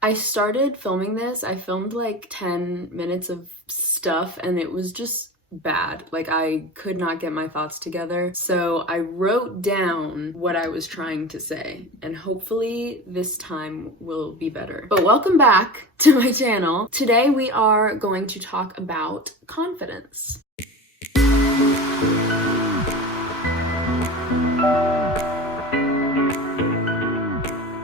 I started filming this. I filmed like 10 minutes of stuff and it was just bad. Like, I could not get my thoughts together. So I wrote down what I was trying to say, and hopefully this time will be better. But welcome back to my channel. Today we are going to talk about confidence.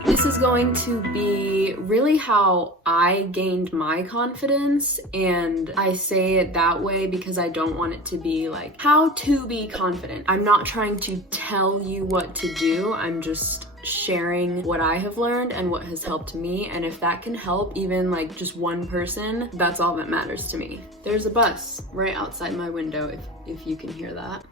This is going to be really how I gained my confidence, and I say it that way because I don't want it to be like how to be confident. I'm not trying to tell you what to do. I'm just sharing what I have learned and what has helped me, and if that can help even like just one person, that's all that matters to me. There's a bus right outside my window if you can hear that.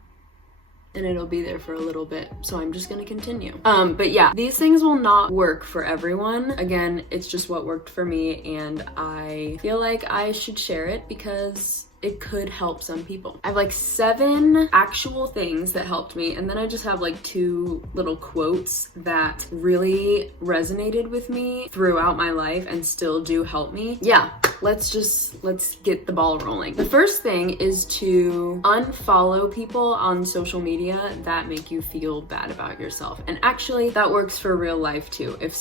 And it'll be there for a little bit, so I'm just gonna continue. But yeah, these things will not work for everyone. Again, it's just what worked for me, and I feel like I should share it because it could help some people. I have like 7 actual things that helped me, and then I just have like 2 little quotes that really resonated with me throughout my life and still do help me. Yeah, let's get the ball rolling. The first thing is to unfollow people on social media that make you feel bad about yourself. And actually that works for real life too. If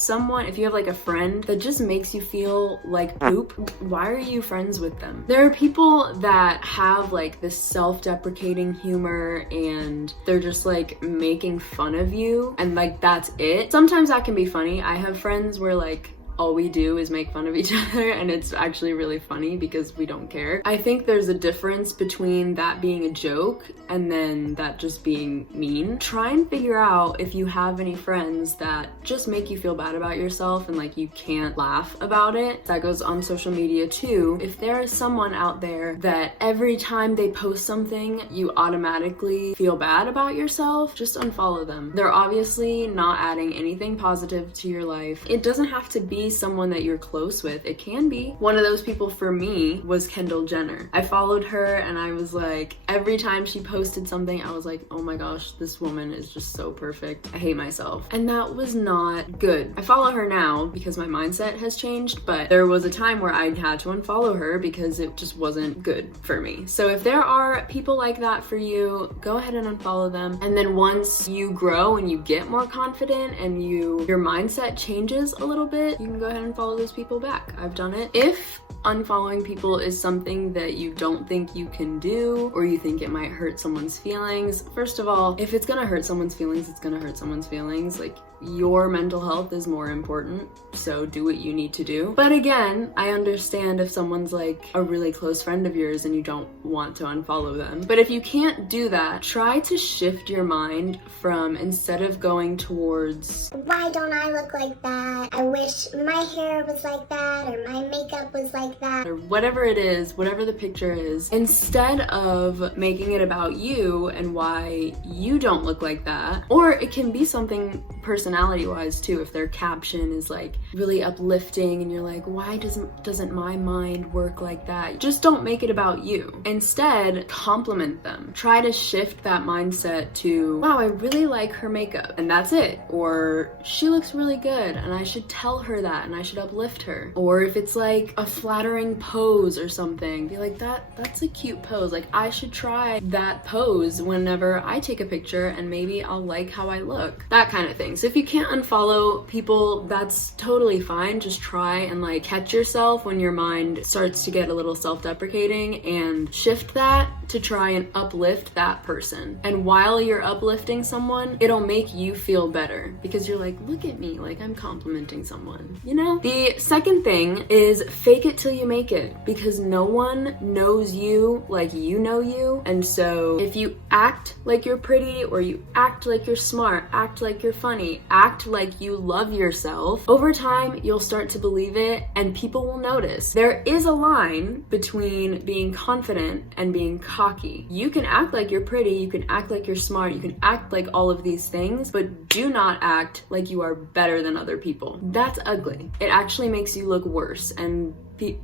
you have like a friend that just makes you feel like poop, why are you friends with them? There are people that have like this self-deprecating humor and they're just like making fun of you and like that's it. Sometimes that can be funny. I have friends where like all we do is make fun of each other, and it's actually really funny because we don't care. I think there's a difference between that being a joke and then that just being mean. Try and figure out if you have any friends that just make you feel bad about yourself and like you can't laugh about it. That goes on social media too. If there is someone out there that every time they post something you automatically feel bad about yourself, just unfollow them. They're obviously not adding anything positive to your life. It doesn't have to be someone that you're close with. It can be. One of those people for me was Kendall Jenner. I followed her and I was like, every time she posted something, I was like, oh my gosh, this woman is just so perfect. I hate myself. And that was not good. I follow her now because my mindset has changed, but there was a time where I had to unfollow her because it just wasn't good for me. So if there are people like that for you, go ahead and unfollow them. And then once you grow and you get more confident and your mindset changes a little bit, you can go ahead and follow those people back. I've done it. If unfollowing people is something that you don't think you can do, or you think it might hurt someone's feelings, first of all, if it's gonna hurt someone's feelings, it's gonna hurt someone's feelings. Like, your mental health is more important, so do what you need to do. But again, I understand if someone's like a really close friend of yours and you don't want to unfollow them. But if you can't do that, try to shift your mind from, instead of going towards, why don't I look like that? I wish my hair was like that, or my makeup was like that, or whatever it is, whatever the picture is, instead of making it about you and why you don't look like that. Or it can be something personality wise too. If their caption is like really uplifting and you're like, why doesn't my mind work like that? Just don't make it about you. Instead, compliment them. Try to shift that mindset to, wow, I really like her makeup, and that's it. Or she looks really good and I should tell her that and I should uplift her. Or if it's like a flattering pose or something, be like, that's a cute pose. Like, I should try that pose whenever I take a picture and maybe I'll like how I look. That kind of thing. So if you can't unfollow people, that's totally fine. Just try and like catch yourself when your mind starts to get a little self-deprecating and shift that to try and uplift that person. And while you're uplifting someone, it'll make you feel better because you're like, look at me, like I'm complimenting someone, you know? The second thing is fake it till you make it, because no one knows you like you know you. And so if you act like you're pretty, or you act like you're smart, act like you're funny, act like you love yourself, over time you'll start to believe it and people will notice. There is a line between being confident and being cocky. You can act like you're pretty, you can act like you're smart, you can act like all of these things, but do not act like you are better than other people. That's ugly. It actually makes you look worse, and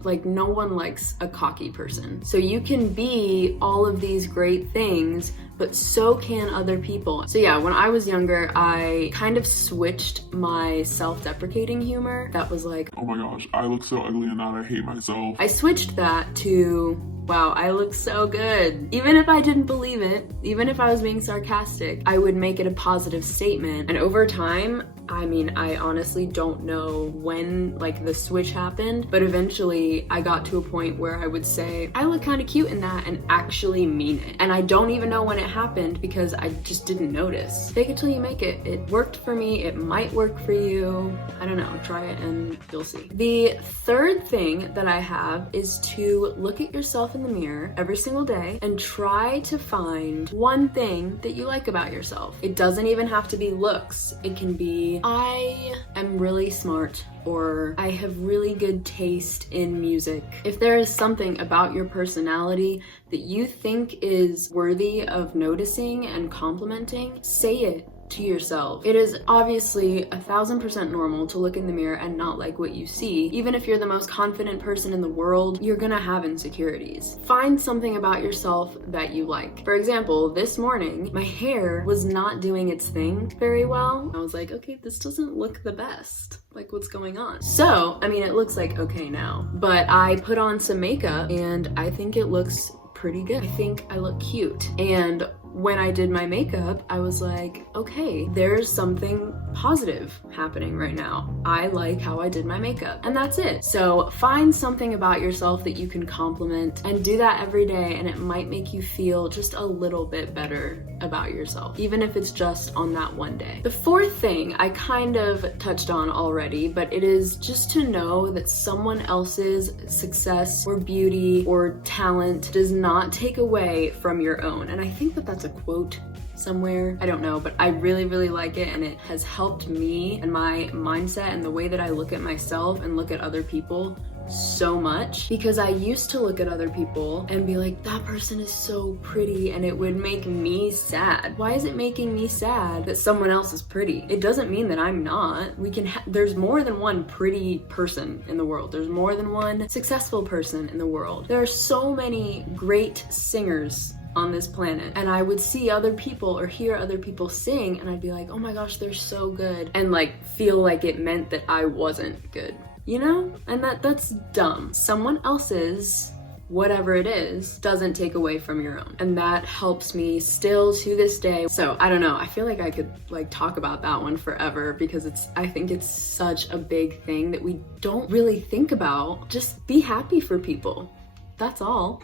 like no one likes a cocky person. So you can be all of these great things, but so can other people. So yeah, when I was younger, I kind of switched my self-deprecating humor that was like, oh my gosh, I look so ugly and I hate myself. I switched that to, wow, I look so good. Even if I didn't believe it, even if I was being sarcastic, I would make it a positive statement. And over time, I mean, I honestly don't know when like the switch happened, but eventually I got to a point where I would say, I look kind of cute in that, and actually mean it. And I don't even know when it happened because I just didn't notice. Fake it till you make it. It worked for me. It might work for you. I don't know. Try it and you'll see. The third thing that I have is to look at yourself in the mirror every single day and try to find one thing that you like about yourself. It doesn't even have to be looks. It can be, I am really smart, or I have really good taste in music. If there is something about your personality that you think is worthy of noticing and complimenting, say it to yourself. It is obviously 1000% normal to look in the mirror and not like what you see. Even if you're the most confident person in the world, you're gonna have insecurities. Find something about yourself that you like. For example, this morning, my hair was not doing its thing very well. I was like, okay, this doesn't look the best. Like, what's going on? So, I mean, it looks like okay now, but I put on some makeup and I think it looks pretty good. I think I look cute. And when I did my makeup, I was like, okay, there's something positive happening right now. I like how I did my makeup, and that's it. So find something about yourself that you can compliment and do that every day, and it might make you feel just a little bit better about yourself, even if it's just on that one day. The fourth thing I kind of touched on already, but it is just to know that someone else's success or beauty or talent does not take away from your own. And I think that that's a quote somewhere, I don't know, but I really, really like it, and it has helped me and my mindset and the way that I look at myself and look at other people so much, because I used to look at other people and be like, that person is so pretty, and it would make me sad. Why is it making me sad that someone else is pretty? It doesn't mean that I'm not. We can there's more than one pretty person in the world. There's more than one successful person in the world. There are so many great singers on this planet, and I would see other people or hear other people sing, and I'd be like, oh my gosh, they're so good, and like feel like it meant that I wasn't good, you know? And that's dumb. Someone else's whatever it is doesn't take away from your own, and that helps me still to this day. So I don't know, I feel like I could like talk about that one forever, because I think it's such a big thing that we don't really think about. Just be happy for people, that's all.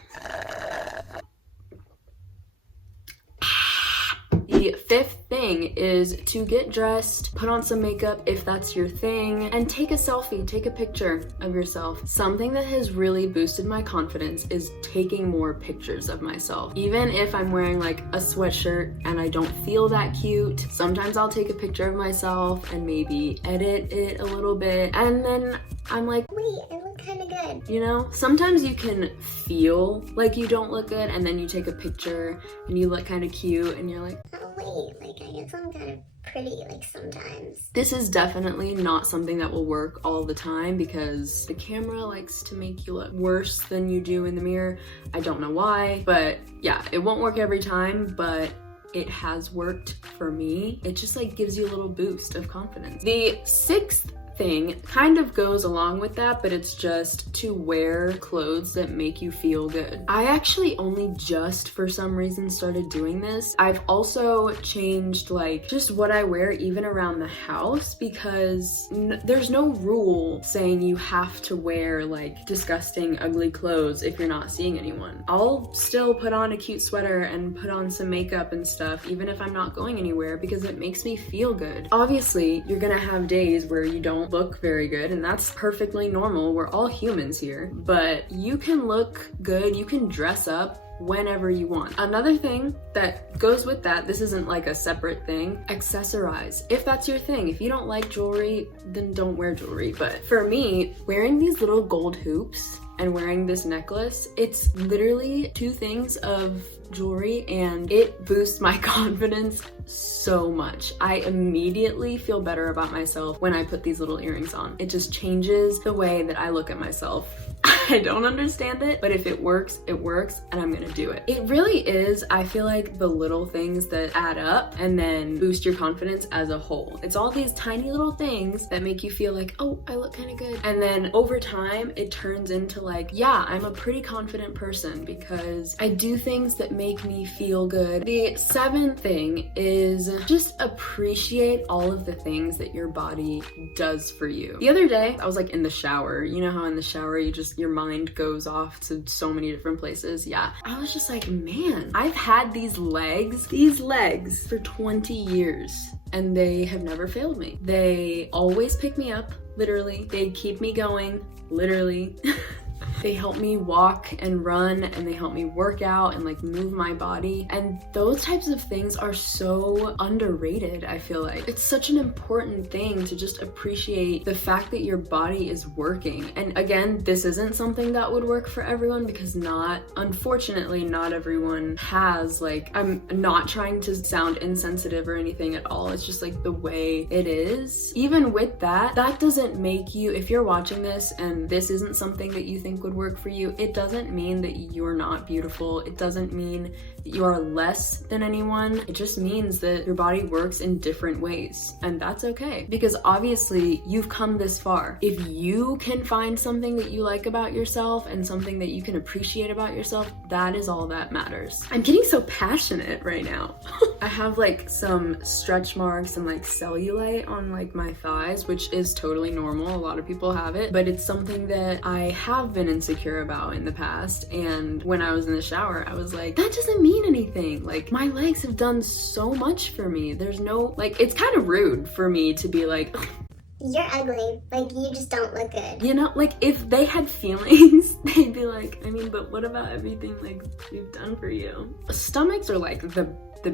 The fifth thing is to get dressed, put on some makeup if that's your thing, and take a selfie, take a picture of yourself. Something that has really boosted my confidence is taking more pictures of myself. Even if I'm wearing like a sweatshirt and I don't feel that cute, sometimes I'll take a picture of myself and maybe edit it a little bit, and then I'm like, wait, I look kind of good. You know, sometimes you can feel like you don't look good, and then you take a picture and you look kind of cute, and you're like, oh wait, like I guess I'm kind of pretty like sometimes. This is definitely not something that will work all the time, because the camera likes to make you look worse than you do in the mirror. I don't know why, but yeah, it won't work every time, but it has worked for me. It just like gives you a little boost of confidence. The sixth thing kind of goes along with that, but it's just to wear clothes that make you feel good. I actually only just for some reason started doing this. I've also changed like just what I wear even around the house, because there's no rule saying you have to wear like disgusting ugly clothes if you're not seeing anyone. I'll still put on a cute sweater and put on some makeup and stuff even if I'm not going anywhere, because it makes me feel good. Obviously, you're gonna have days where you don't look very good, and that's perfectly normal. We're all humans here, but you can look good, you can dress up whenever you want. Another thing that goes with that, this isn't like a separate thing, accessorize. If that's your thing. If you don't like jewelry, then don't wear jewelry. But for me, wearing these little gold hoops and wearing this necklace, it's literally two things of jewelry, and it boosts my confidence so much. I immediately feel better about myself when I put these little earrings on. It just changes the way that I look at myself. I don't understand it, but if it works, it works, and I'm gonna do it. It really is, I feel like, the little things that add up and then boost your confidence as a whole. It's all these tiny little things that make you feel like, oh, I look kind of good. And then over time, it turns into like, yeah, I'm a pretty confident person because I do things that make me feel good. The seventh thing is just appreciate all of the things that your body does for you. The other day, I was like in the shower. You know how in the shower, your mind goes off to so many different places? Yeah. I was just like, man, I've had these legs for 20 years. And they have never failed me. They always pick me up, literally. They keep me going, literally. They help me walk and run, and they help me work out and like move my body. And those types of things are so underrated, I feel like. It's such an important thing to just appreciate the fact that your body is working. And again, this isn't something that would work for everyone because unfortunately, not everyone has like, I'm not trying to sound insensitive or anything at all. It's just like the way it is. Even with that doesn't make you, if you're watching this and this isn't something that you think would work for you, it doesn't mean that you're not beautiful. It doesn't mean that you are less than anyone. It just means that your body works in different ways, and that's okay because obviously you've come this far. If you can find something that you like about yourself and something that you can appreciate about yourself, that is all that matters. I'm getting so passionate right now. I have like some stretch marks and like cellulite on like my thighs, which is totally normal. A lot of people have it, but it's something that I have been insecure about in the past. And when I was in the shower, I was like, that doesn't mean anything. Like, my legs have done so much for me. There's no, like, it's kind of rude for me to be like, you're ugly, like you just don't look good. You know, like if they had feelings, they'd be like, I mean, but what about everything like we've done for you? Stomachs are like the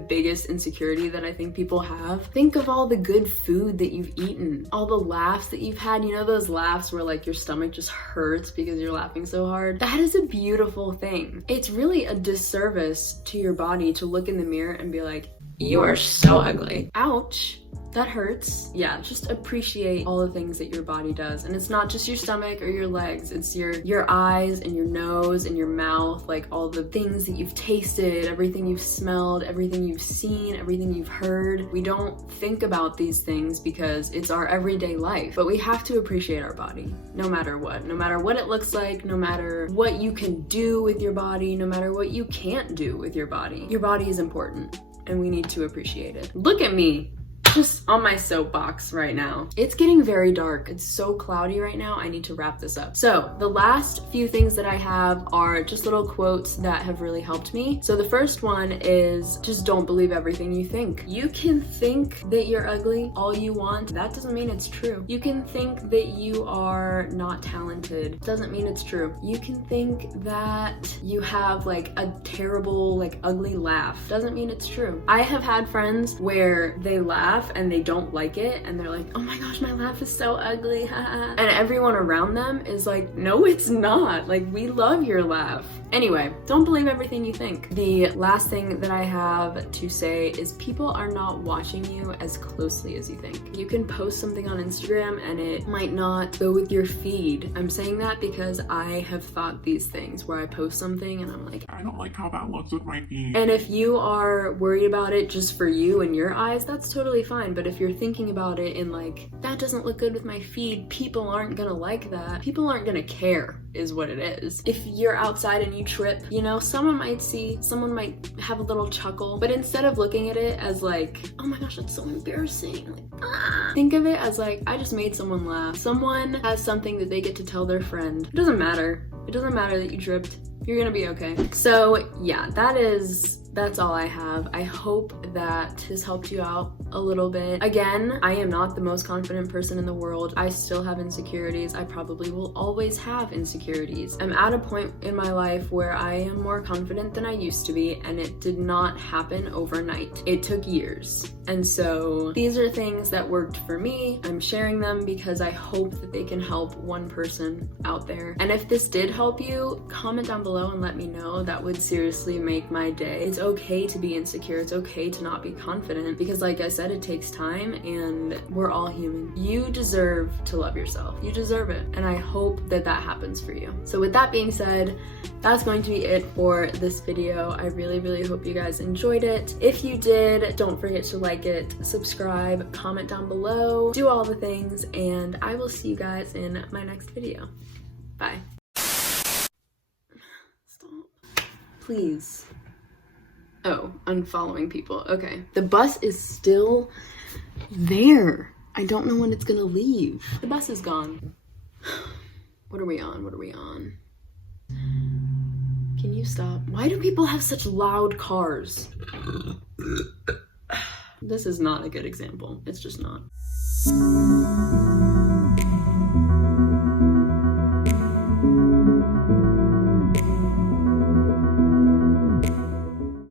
biggest insecurity that I think people have. Think of all the good food that you've eaten, all the laughs that you've had. You know those laughs where like your stomach just hurts because you're laughing so hard? That is a beautiful thing. It's really a disservice to your body to look in the mirror and be like, you are so ugly. Ouch. That hurts. Yeah, just appreciate all the things that your body does. And it's not just your stomach or your legs, it's your eyes and your nose and your mouth, like all the things that you've tasted, everything you've smelled, everything you've seen, everything you've heard. We don't think about these things because it's our everyday life, but we have to appreciate our body no matter what it looks like, no matter what you can do with your body, no matter what you can't do with your body. Your body is important and we need to appreciate it. Look at me. Just on my soapbox right now. It's getting very dark. It's so cloudy right now. I need to wrap this up. So the last few things that I have are just little quotes that have really helped me. So the first one is just don't believe everything you think. You can think that you're ugly all you want. That doesn't mean it's true. You can think that you are not talented. Doesn't mean it's true. You can think that you have like a terrible, like ugly laugh. Doesn't mean it's true. I have had friends where they laugh and they don't like it and they're like, oh my gosh, my laugh is so ugly, and everyone around them is like, no, it's not. Like, we love your laugh. Anyway, don't believe everything you think. The last thing that I have to say is people are not watching you as closely as you think. You can post something on Instagram and it might not go with your feed. I'm saying that because I have thought these things where I post something and I'm like, I don't like how that looks with my feet. and if you are worried about it just for you and your eyes, that's totally fine. But if you're thinking about it in like, that doesn't look good with my feed, people aren't gonna like that. People aren't gonna care is what it is. If you're outside and you trip, you know, someone might see, someone might have a little chuckle, but instead of looking at it as like, oh my gosh, that's so embarrassing, like, think of it as like, I just made someone laugh. Someone has something that they get to tell their friend. It doesn't matter. It doesn't matter that you tripped. You're gonna be okay. So yeah, that's all I have. I hope that has helped you out a little bit. Again, I am not the most confident person in the world. I still have insecurities. I probably will always have insecurities. I'm at a point in my life where I am more confident than I used to be, and it did not happen overnight. It took years. And so these are things that worked for me. I'm sharing them because I hope that they can help one person out there. And if this did help you, comment down below and let me know. That would seriously make my day. It's okay to be insecure. It's okay to not be confident because, like I said said, it takes time, and we're all human. You deserve to love yourself. You deserve it. And I hope that that happens for you. So with that being said, that's going to be it for this video. I really, really hope you guys enjoyed it. If you did, don't forget to like it, subscribe, comment down below, do all the things, and I will see you guys in my next video. Bye. Stop. Please. Oh, unfollowing people. Okay. The bus is still there. I don't know when it's gonna leave. The bus is gone. What are we on? What are we on? Can you stop? Why do people have such loud cars? This is not a good example. It's just not.